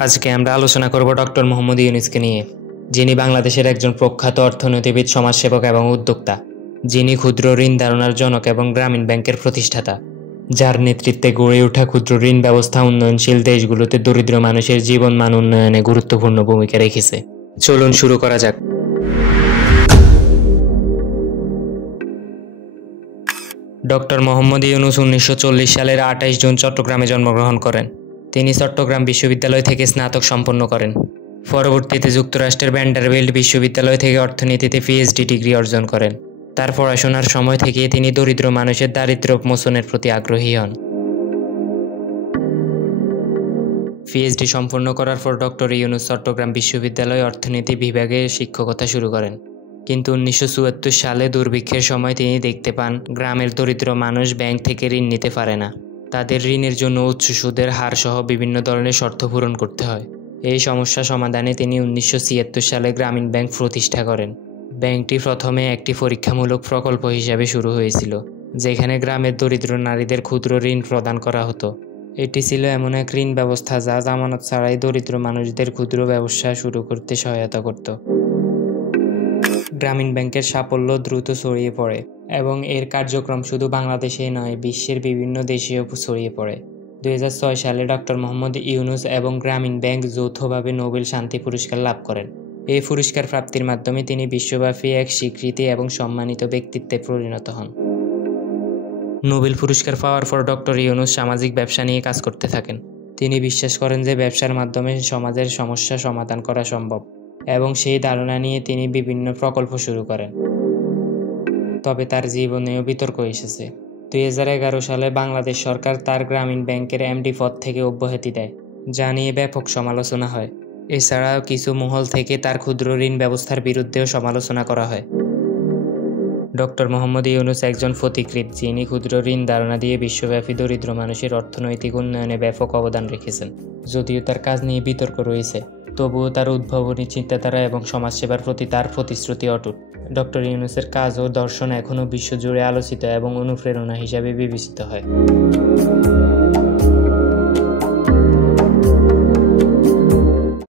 আজকে আমরা আলোচনা করব ডক্টর মোহাম্মদ ইউনূসকে নিয়ে, যিনি বাংলাদেশের একজন প্রখ্যাত অর্থনীতিবিদ, সমাজসেবক এবং উদ্যোক্তা। যিনি ক্ষুদ্র ঋণ ধারণার জনক এবং গ্রামীণ ব্যাংকের প্রতিষ্ঠাতা, যার নেতৃত্বে গড়ে ওঠা ক্ষুদ্র ঋণ ব্যবস্থা উন্নয়নশীল দেশগুলোতে দরিদ্র মানুষের জীবনমান উন্নয়নে গুরুত্বপূর্ণ ভূমিকা রেখেছে। চলুন শুরু করা যাক। ডক্টর মোহাম্মদ ইউনূস 1940 সালের 28 জুন চট্টগ্রামে জন্মগ্রহণ করেন। তিনি চট্টগ্রাম বিশ্ববিদ্যালয় থেকে স্নাতক সম্পন্ন করেন। পরবর্তীতে যুক্তরাষ্ট্রের ভ্যান্ডারবিল্ট বিশ্ববিদ্যালয় থেকে অর্থনীতিতে পিএইচডি ডিগ্রি অর্জন করেন। তার পড়াশোনার সময় থেকেই তিনি দরিদ্র মানুষের দারিদ্র্য মোচনের প্রতি আগ্রহী হন। পিএইচডি সম্পন্ন করার পর ডক্টর ইউনূস চট্টগ্রাম বিশ্ববিদ্যালয়ে অর্থনীতি বিভাগে শিক্ষকতা শুরু করেন। কিন্তু 1974 সালে দুর্ভিক্ষের সময় তিনি দেখতে পান গ্রামের দরিদ্র মানুষ ব্যাংক থেকে ঋণ নিতে পারে না। তাদের ঋণের জন্য উচ্চ সুদের হার সহ বিভিন্ন ধরনের শর্ত পূরণ করতে হয়। এই সমস্যা সমাধানে তিনি 1976 সালে গ্রামীণ ব্যাংক প্রতিষ্ঠা করেন। ব্যাংকটি প্রথমে একটি পরীক্ষামূলক প্রকল্প হিসাবে শুরু হয়েছিল, যেখানে গ্রামের দরিদ্র নারীদের ক্ষুদ্র ঋণ প্রদান করা হতো। এটি ছিল এমন এক ঋণ ব্যবস্থা যা জামানত ছাড়াই দরিদ্র মানুষদের ক্ষুদ্র ব্যবসা শুরু করতে সহায়তা করত। গ্রামীণ ব্যাংকের সাফল্য দ্রুত ছড়িয়ে পড়ে এবং এর কার্যক্রম শুধু বাংলাদেশেই নয়, বিশ্বের বিভিন্ন দেশেও ছড়িয়ে পড়ে। 2006 সালে ডক্টর মোহাম্মদ ইউনূস এবং গ্রামীণ ব্যাংক যৌথভাবে নোবেল শান্তি পুরস্কার লাভ করেন। এই পুরস্কার প্রাপ্তির মাধ্যমে তিনি বিশ্বব্যাপী এক স্বীকৃতি এবং সম্মানিত ব্যক্তিত্বে পরিণত হন। নোবেল পুরস্কার পাওয়ার পর ডক্টর ইউনূস সামাজিক ব্যবসা নিয়ে কাজ করতে থাকেন। তিনি বিশ্বাস করেন যে ব্যবসার মাধ্যমে সমাজের সমস্যা সমাধান করা সম্ভব, এবং সেই ধারণা নিয়ে তিনি বিভিন্ন প্রকল্প শুরু করেন। তবে তার জীবনেও বিতর্ক এসেছে। 2011 সালে বাংলাদেশ সরকার তার গ্রামীণ ব্যাংকের এমডি পদ থেকে অব্যাহতি দেয়, যা নিয়ে ব্যাপক সমালোচনা হয়। এছাড়াও কিছু মহল থেকে তার ক্ষুদ্র ঋণ ব্যবস্থার বিরুদ্ধেও সমালোচনা করা হয়। ডক্টর মোহাম্মদ ইউনূস একজন পথিকৃৎ, যিনি ক্ষুদ্র ঋণ ধারণা দিয়ে বিশ্বব্যাপী দরিদ্র মানুষের অর্থনৈতিক উন্নয়নে ব্যাপক অবদান রেখেছেন। যদিও তার কাজ নিয়ে বিতর্ক রয়েছে, তবুও তার উদ্ভাবনী চিন্তাধারা এবং সমাজসেবার প্রতি তার প্রতিশ্রুতি অটুট। ডক্টর ইউনূসের কাজ ও দর্শন এখনও বিশ্বজুড়ে আলোচিত এবং অনুপ্রেরণা হিসাবে বিবেচিত হয়।